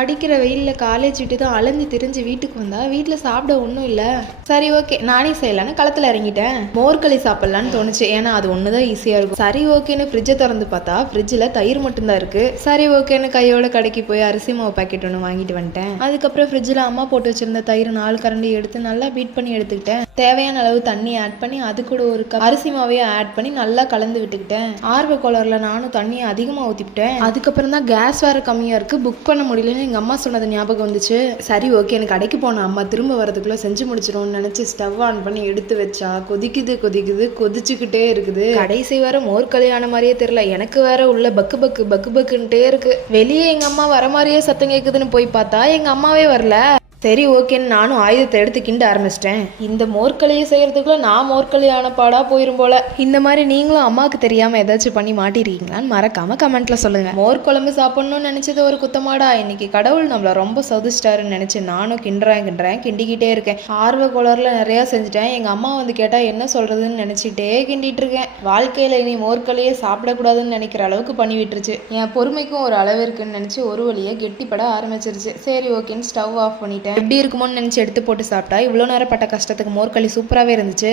அடிக்கிற வெயிலில் காலேஜ் விட்டு தான் அலைஞ்சு திரிஞ்சு வீட்டுக்கு வந்தா வீட்டில் சாப்பிட ஒன்றும் இல்லை. சரி ஓகே நானே செய்யலான்னு களத்தில் இறங்கிட்டேன். மோர்களி சாப்பிட்லான்னு தோணுச்சு, ஏன்னா அது ஒன்று தான் ஈஸியாக இருக்கும். சரி ஓகேன்னு ஃப்ரிட்ஜை திறந்து பார்த்தா ஃப்ரிட்ஜில் தயிர் மட்டும்தான் இருக்கு. சரி ஓகேன்னு கையோட கடைக்கு போய் அரிசி மாவு பாக்கெட் ஒன்று வாங்கிட்டு வந்துட்டேன். அதுக்கப்புறம் ஃப்ரிட்ஜில் அம்மா போட்டு வச்சிருந்த தயிர் 4 கரண்டி எடுத்து நல்லா பீட் பண்ணி எடுத்துக்கிட்டேன். தேவையான அளவு தண்ணி ஆட் பண்ணி அது கூட ஒரு கப் அரிசி மாவையும் ஆட் பண்ணி நல்லா கலந்து விட்டுக்கிட்டேன். ஆர்வ கோளரில் நானும் தண்ணியை அதிகமாக ஊற்றிவிட்டேன். அதுக்கப்புறம் தான் கேஸ் வேறு கம்மியாக இருக்குது, புக் பண்ண முடியலன்னு எங்கள் அம்மா சொன்னது ஞாபகம் வந்துச்சு. சரி ஓகே எனக்கு கடைக்கு போன அம்மா திரும்ப வரதுக்குள்ளே செஞ்சு முடிச்சிடும்னு நினச்சி ஸ்டவ் ஆன் பண்ணி எடுத்து வச்சா கொதிக்குது கொதிச்சுக்கிட்டே இருக்குது. கடைசி வேற மோர் கல்யாண மாதிரியே தெரியல, எனக்கு வேற உள்ள பக்கு பக்குன்ட்டே இருக்கு. வெளியே எங்கள் அம்மா வர மாதிரியே சத்தம் கேட்குதுன்னு போய் பார்த்தா எங்கள் அம்மாவே வரல. சரி ஓகேன்னு நானும் ஆயுதத்தை எடுத்து கிண்ட ஆரம்பிச்சிட்டேன். இந்த மோர்களியை செய்யறதுக்குள்ள நான் மோர்களியான பாடா போயிரும் போல. இந்த மாதிரி நீங்களும் அம்மாவுக்கு தெரியாம ஏதாச்சும் பண்ணி மாட்டிருக்கீங்களான்னு மறக்காம கமெண்ட்ல சொல்லுங்க. மோர் குழம்பு சாப்பிடணும்னு நினைச்சது ஒரு குத்தமாடா, இன்னைக்கு கடவுள் நம்மள ரொம்ப சோதிச்சிட்டாருன்னு நினைச்சு நானும் கிண்டிக்கிட்டே இருக்கேன். ஆர்வ கோளர்ல நிறைய செஞ்சுட்டேன். எங்க அம்மா வந்து கேட்டா என்ன சொல்றதுன்னு நினைச்சிட்டே கிண்டிட்டு இருக்கேன். வாழ்க்கையில இனி மோர்களியே சாப்பிடக்கூடாதுன்னு நினைக்கிற அளவுக்கு பண்ணி விட்டுருச்சு. என் பொறுமைக்கும் ஒரு அளவு இருக்குன்னு நினைச்சு ஒரு வழியை கெட்டிப்பட ஆரம்பிச்சிருச்சு. சரி ஓகேன்னு ஸ்டவ் ஆஃப் பண்ணிட்டேன். எப்படி இருக்குமோன்னு நினச்சி எடுத்து போட்டு சாப்பிட்டா இவ்வளோ நேரம் பட்ட கஷ்டத்துக்கு மோர்களி சூப்பராகவே இருந்துச்சு.